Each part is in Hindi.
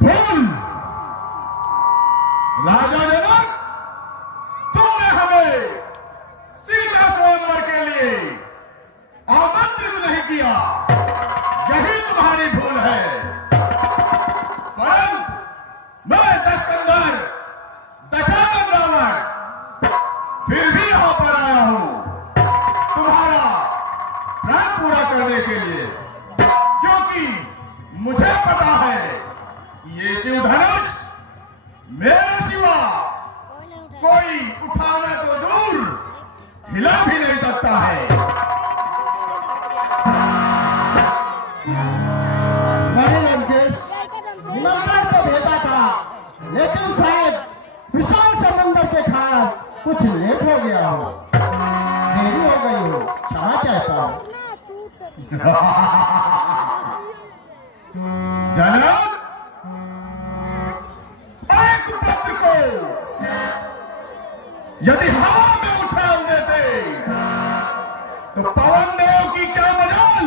भूल राजा जनक, तुमने हमें सीता स्वयंवर के लिए आमंत्रित नहीं किया, यही तुम्हारी भूल है। परंतु मैं दशकंधर दशानन रावण फिर भी यहां पर आया हूं तुम्हारा प्रण पूरा करने के लिए, क्योंकि मुझे पता है ये शिव धनुष मेरे सिवा कोई उठाना तो दूर हिला भी नहीं सकता है। नहीं लंकेश, नंबर तो भेजा था, लेकिन शायद विशाल समुद्र के कारण कुछ लेट हो गया हो, देरी हो गई हो, क्षमा चाहता हूँ। जनक, एक पत्र को यदि हवा में उछाल देते तो पवन देव की क्या मजाल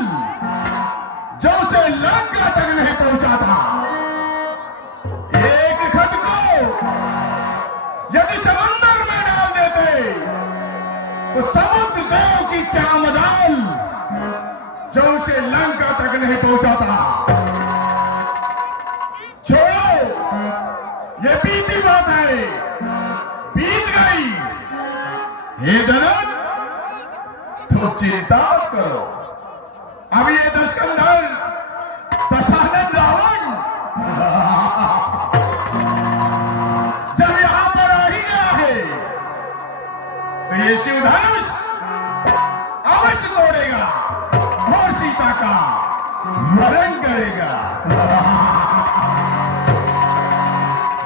जो उसे लंका तक नहीं पहुंचाता। एक खत को यदि समंदर में डाल देते तो समुद्र देव की क्या मजाल जो उसे लंका तक नहीं पहुंचाता। छोड़ो, ये बीती बात है, बीत गई। हे जनक, तुम चिंता मत करो, अब ये दशकंधर दशानन रावण जब यहां पर आ ही गया है तो ये शिव धनुष अवश्य तोड़ेगा और सीता का मरण करेगा।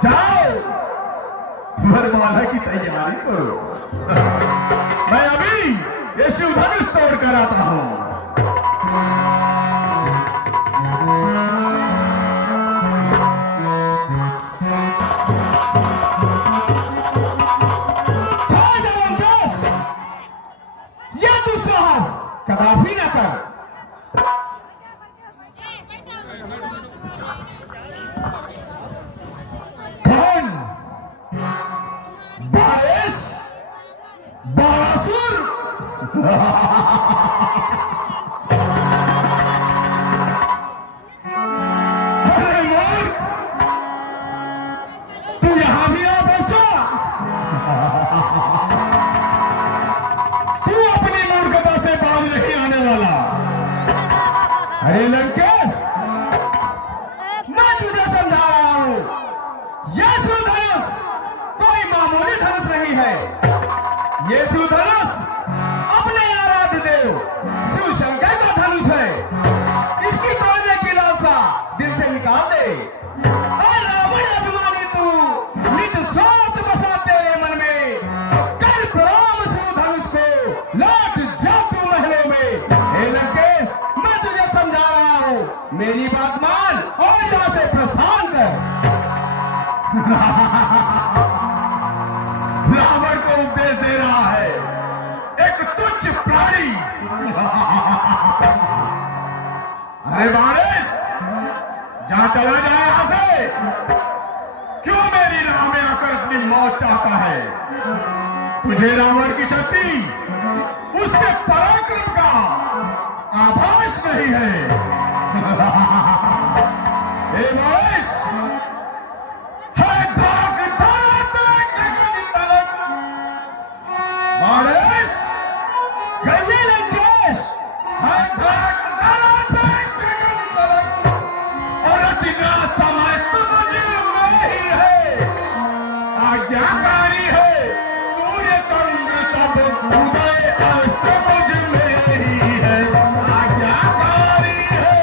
जाओ, वरमाला की तैयारी करो, मैं अभी ये शिव धनुष तोड़ कर आता हूं। ये दुस्साहस कदापि न कर। कौन? बारिश? बारासुर? अरे मूर्ख, तू यहां भी आ पहुंचा? तू अपनी मूर्खता से बाज नहीं आने वाला। अरे लंकेश, मैं तुझे समझा रहा हूं, यह शिव धनुष कोई मामूली धनुष नहीं है। ये शिव धनुष अपने आराध्य देव शिव शंकर का धनुष है। इसकी तोड़ने की लालसा दिल से निकाल दे। और रावण अभिमानी तू, नित स्वार्थ बसा तेरे मन में, कर प्रणाम शिव धनुष को, लौट जा तू महलों में। हे लंकेश, मैं तुझे समझा रहा हूं, मेरी बात मान और यहाँ से प्रस्थान कर। रावण को उपदेश दे रहा है, एक तुच्छ प्राणी। अरे बारिश, जहां चला जाए यहां से, क्यों मेरी राह में आकर अपनी मौत चाहता है? तुझे रावण की शक्ति, उसके पराक्रम का आभास नहीं है। हे बारिश, आज्ञाकारी है सूर्य चंद्र सब उदय अस्त मुझ में ही है। आज्ञाकारी है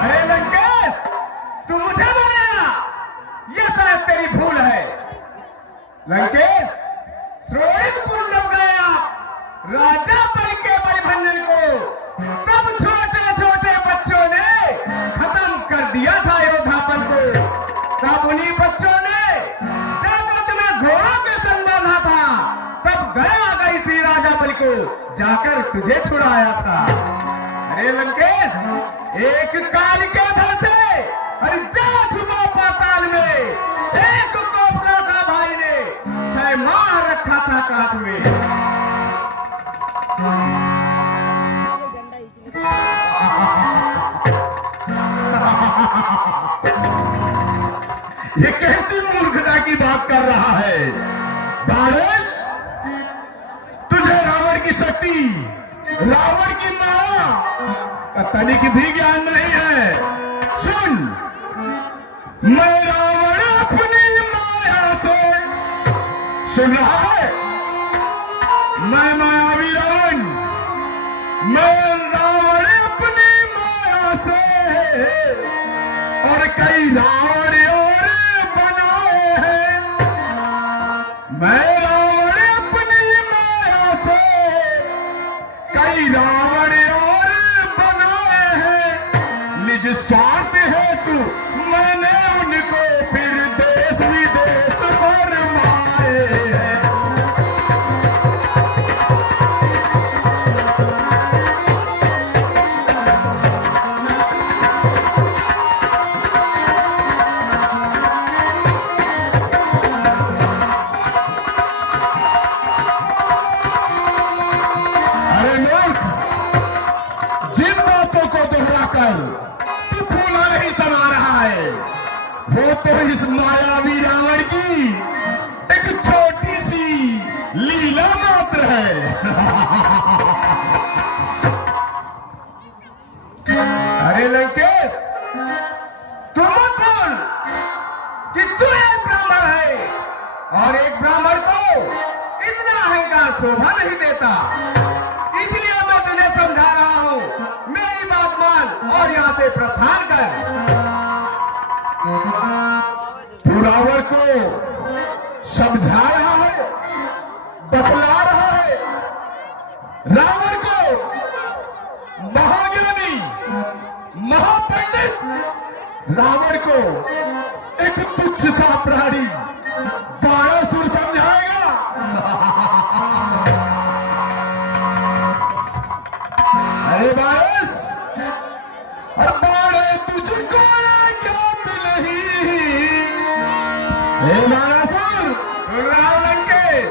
अरे लंकेश, तू मुझे मारेगा, ये शायद तेरी भूल है। लंकेश, श्रोणितपुर जब गया राजा बल के परिभंजन को, तब छोटे छोटे बच्चों ने खत्म कर दिया था योद्धापन को। तब उन्हीं बच्चों ने जाकर तुम्हें घोड़ों के संग बांधा था, तब गया गई थी राजा बल को जाकर तुझे छुड़ाया था। अरे लंकेश, एक काल के धर से अरे जा छुपा पाताल में, एक कोपरा का भाई ने 6 माह रखा था काट में। ये कैसी मूर्खता की बात कर रहा है बारिश? तुझे रावण की शक्ति, रावण की माया का तनिक भी ज्ञान नहीं है। सुन, मैं रावण अपनी माया से, सुन रहा है, मैं मायावी रावण, मैं रावण अपनी माया से, और कई रावण और बनाए हैं। मैं रावण अपनी माया से कई रावण और बनाए हैं। निज स्वार्थ है तू मैंने उनको फिर देश विदेश फरमाए हैं। अरे मूर्ख, जिन बातों को दोहराकर तू फूला नहीं समा रहा है, वो तो इस मायावी रावण की एक छोटी सी लीला मात्र है। अरे लंकेश, तू मत बोल कि तू एक ब्राह्मण है, और एक ब्राह्मण को इतना अहंकार शोभा नहीं देता। इसलिए मैं तुझे समझा रहा हूं, मेरी बात मान और यहां से प्रस्थान कर। तू रावण को समझा रहा है, बतला रहा है, रावण को महाज्ञानी, महापंडित, रावण को एक तुच्छ सा प्राणी बाणासुर समझाएगा। अरे बारिश, और बाणे तुझको ज्ञात नहीं। हे बाणासुर, सुन रहा हूं लंकेश,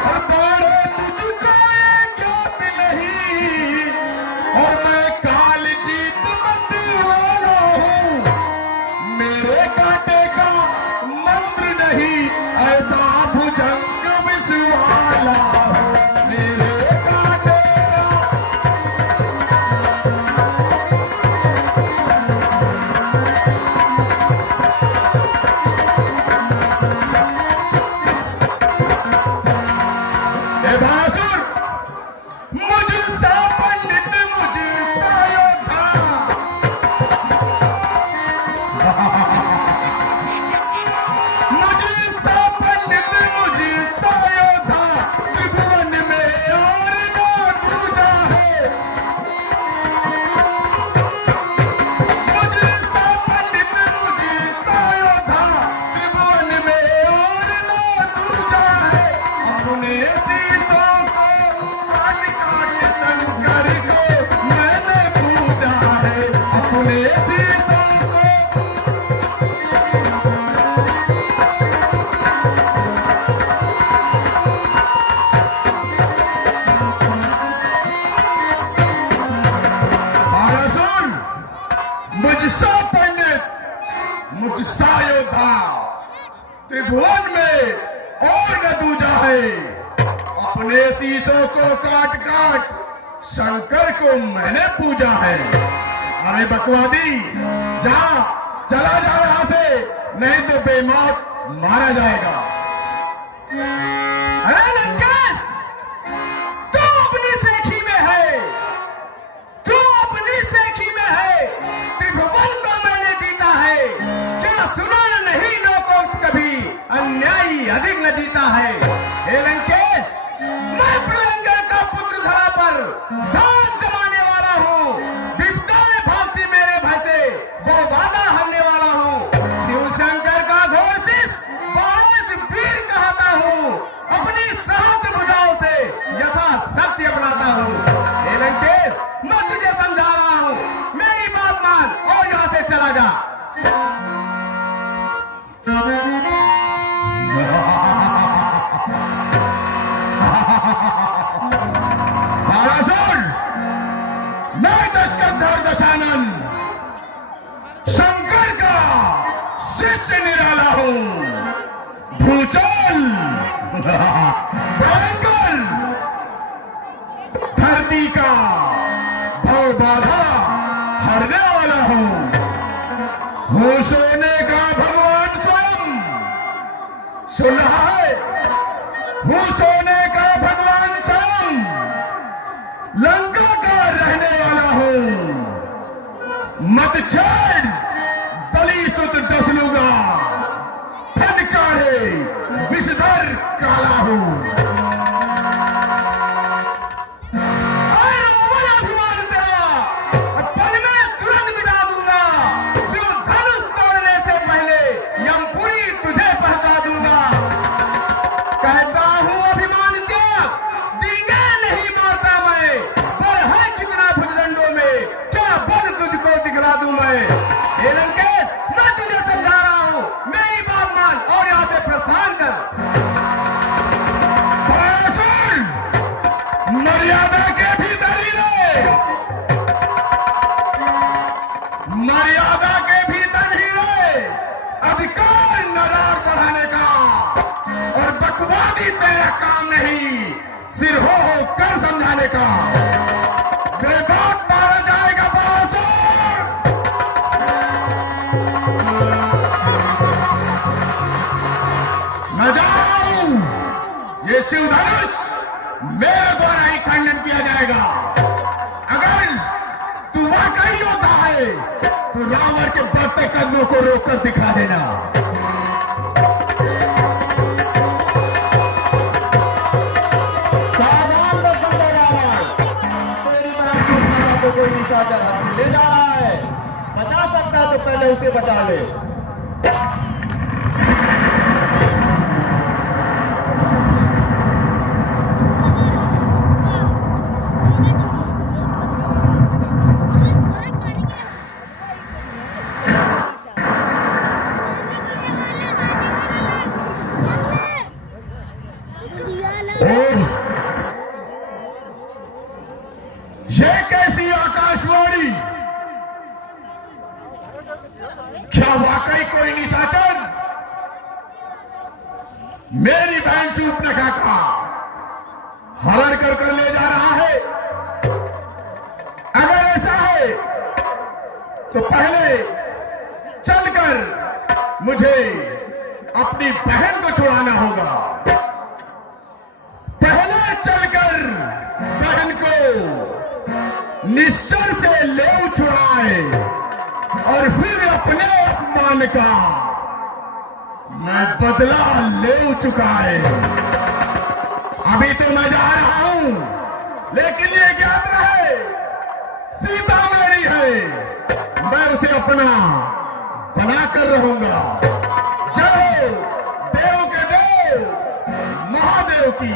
और बाणे तुझको ज्ञात नहीं, और मैं काल जीत मत वाला हूं। मेरे कांटे का मंत्र नहीं, ऐसा भुजंग विष वाला हूं। मेरे कांटे का हे बाणासुर, मुझसा पंडित, मुझसा योद्धा, मुझसा पंडित, मुझसा योद्धा, त्रिभुवन में और ना दूजा है। मुझसा पंडित, मुझसा योद्धा, त्रिभुवन में और ना दूजा है। अपने शीशों को काट काट शंकर को मैंने पूजा है। अपने शीशों को बाणासुर, मुझसा पंडित, मुझसा योद्धा, त्रिभुवन में और न दूजा है। अपने शीशों को काट काट शंकर को मैंने पूजा है। अरे बकवादी, जा, चला जा यहां से, नहीं तो बेमौत मारा जाएगा। अरे लंकेश, तू अपनी सेठी में है, तू आदि तेरा काम नहीं, सिर हो कर समझाने का। मेरे बाप मारा जाएगा बासुर। मैं जाऊं, ये शिव धनुष मेरे द्वारा ही खंडन किया जाएगा। अगर तू वाकई योद्धा है तो रावण के बढ़ते कदमों को रोककर दिखा देना। सावधान दशरथ रावण, तेरी बहन सीता को कोई निशाचर हाथी ले जा रहा है। बचा सकता है तो पहले उसे बचा ले। ये कैसी आकाशवाणी? क्या वाकई कोई निशाचर मेरी बहन शूर्पणखा का हरण कर ले जा रहा है? अगर ऐसा है तो पहले चलकर मुझे अपनी बहन को छुड़ाना होगा। पहले चलकर बहन को निश्चर से ले छुड़ाए और फिर अपने अपमान का मैं बदला ले चुका है। अभी तो मैं जा रहा हूं, लेकिन ये ज्ञात रहे सीता मेरी है, मैं उसे अपना बनाकर रहूंगा। जय हो देव के देव महादेव की।